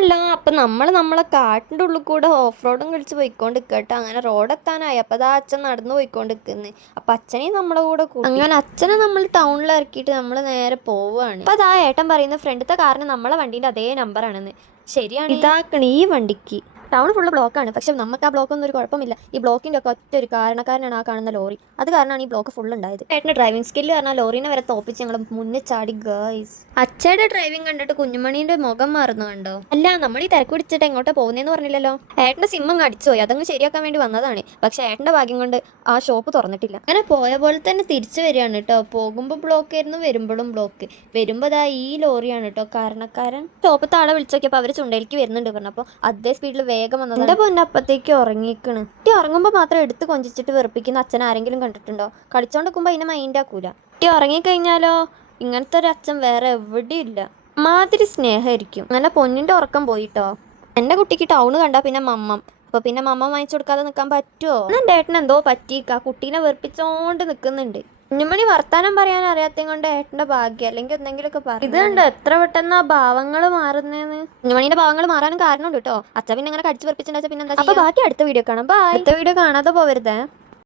പിന്നല്ല അപ്പം നമ്മളെ കാട്ടിൻ്റെ ഉള്ളിൽ കൂടെ ഓഫ് റോഡും കളിച്ച് പോയിക്കൊണ്ടിരിക്കട്ടോ. അങ്ങനെ റോഡെത്താനായി. അപ്പം അതാ അച്ഛൻ നടന്നു പോയിക്കൊണ്ടിരിക്കുന്നത്. അപ്പം അച്ഛനെയും നമ്മളെ കൂടെ കൂട്ടി. അങ്ങനെ അച്ഛനെ നമ്മൾ ടൗണിൽ ഇറക്കിയിട്ട് നമ്മൾ നേരെ പോവുകയാണ്. അപ്പം അതാ ഏട്ടൻ പറയുന്ന ഫ്രണ്ടിലത്തെ കാറിന് നമ്മളെ വണ്ടീൻ്റെ അതേ നമ്പറാണെന്ന്. ശരിയാണ്, ഇതാക്കണ ഈ വണ്ടിക്ക്. ടൗൺ ഫുള്ള് ബ്ലോക്കാണ്. പക്ഷെ നമുക്ക് ആ ബ്ലോക്കൊന്നും ഒരു കുഴപ്പമില്ല. ഈ ബ്ലോക്കിൻ്റെ ഒക്കെ ഒറ്റ ഒരു കാരണക്കാരനാണ് ആ കാണുന്ന ലോറി. അത് കാരണമാണ് ഈ ബ്ലോക്ക് ഫുൾ ഉണ്ടായത്. ഏട്ടൻ്റെ ഡ്രൈവിംഗ് സ്കില്ല് പറഞ്ഞാൽ ലോറിനെ വരെ തോപ്പിച്ച് ഞങ്ങൾ മുന്നേ ചാടി ഗേൾസ്. അച്ഛയുടെ ഡ്രൈവിംഗ് കണ്ടിട്ട് കുഞ്ഞുമണീൻ്റെ മുഖം മാറുന്നു കണ്ടോ? അല്ല, നമ്മൾ ഈ തിരക്ക് പിടിച്ചിട്ട് എങ്ങോട്ടാ പോകുന്നതെന്ന് പറഞ്ഞില്ലല്ലോ. ഏട്ടൻ്റെ സിമ്മ് അടിച്ചുപോയി. അതങ്ങ് ശരിയാക്കാൻ വേണ്ടി വന്നതാണ്. പക്ഷേ ഏട്ടൻ്റെ ഭാഗ്യം കൊണ്ട് ആ ഷോപ്പ് തുറന്നിട്ടില്ല. അങ്ങനെ പോയ പോലെ തന്നെ തിരിച്ചു വരികയാണ് കേട്ടോ. പോകുമ്പോൾ ബ്ലോക്ക് ആയിരുന്നു, വരുമ്പോഴും ബ്ലോക്ക്. വരുമ്പോൾ അതാ ഈ ലോറിയാണ് കേട്ടോ കാരണക്കാരൻ. ഷോപ്പത്തെ ആളെ വിളിച്ചു നോക്കിയപ്പോൾ അവർ ചുണ്ടയിലേക്ക് വരുന്നുണ്ട് പറഞ്ഞപ്പോൾ അതേ സ്പീഡിൽ വേഗം വന്നത്. എൻ്റെ പൊന്നപ്പത്തേക്ക് ഉറങ്ങിക്കണ്. കുട്ടി ഉറങ്ങുമ്പോൾ മാത്രം എടുത്ത് കൊഞ്ചിച്ചിട്ട് വെറുപ്പിക്കുന്ന അച്ഛൻ ആരെങ്കിലും കണ്ടിട്ടുണ്ടോ? കളിച്ചോണ്ടിരിക്കുമ്പോൾ അതിനെ മൈൻഡാക്കൂല. കുട്ടി ഉറങ്ങിക്കഴിഞ്ഞാലോ ഇങ്ങനത്തെ ഒരു അച്ഛൻ വേറെ എവിടെയും ഇല്ല. മാതിരി സ്നേഹമായിരിക്കും. അങ്ങനെ പൊന്നിൻ്റെ ഉറക്കം പോയിട്ടോ. എൻ്റെ കുട്ടിക്ക് ടൗണ് കണ്ടാൽ പിന്നെ മമ്മം. അപ്പോൾ പിന്നെ മമ്മ വാങ്ങിച്ചു കൊടുക്കാതെ നിൽക്കാൻ പറ്റുമോ? എൻ്റെ ഏട്ടൻ എന്തോ പറ്റിയിക്ക. കുട്ടീനെ വെറുപ്പിച്ചോണ്ട് നിൽക്കുന്നുണ്ട്. കുഞ്ഞുമണി വർത്താനം പറയാൻ അറിയാത്തത് കൊണ്ട് ഏട്ടൻ്റെ ഭാഗ്യം. അല്ലെങ്കിൽ എന്തെങ്കിലുമൊക്കെ പറയും. ഇത് കണ്ടോ എത്ര പെട്ടെന്ന് ആ ഭാവങ്ങൾ മാറുന്നേന്ന്. കുഞ്ഞുമണീൻ്റെ ഭാവങ്ങൾ മാറാനും കാരണമുണ്ട് കേട്ടോ. അച്ഛൻ പിന്നെ അങ്ങനെ കടിച്ചു വെറുപ്പിച്ചിട്ടുണ്ടെങ്കിൽ പിന്നെ എന്താ? അപ്പോൾ ബാക്കി അടുത്ത വീഡിയോ കാണാം. ബൈ. അടുത്ത വീഡിയോ കാണാതെ പോവരുതേ.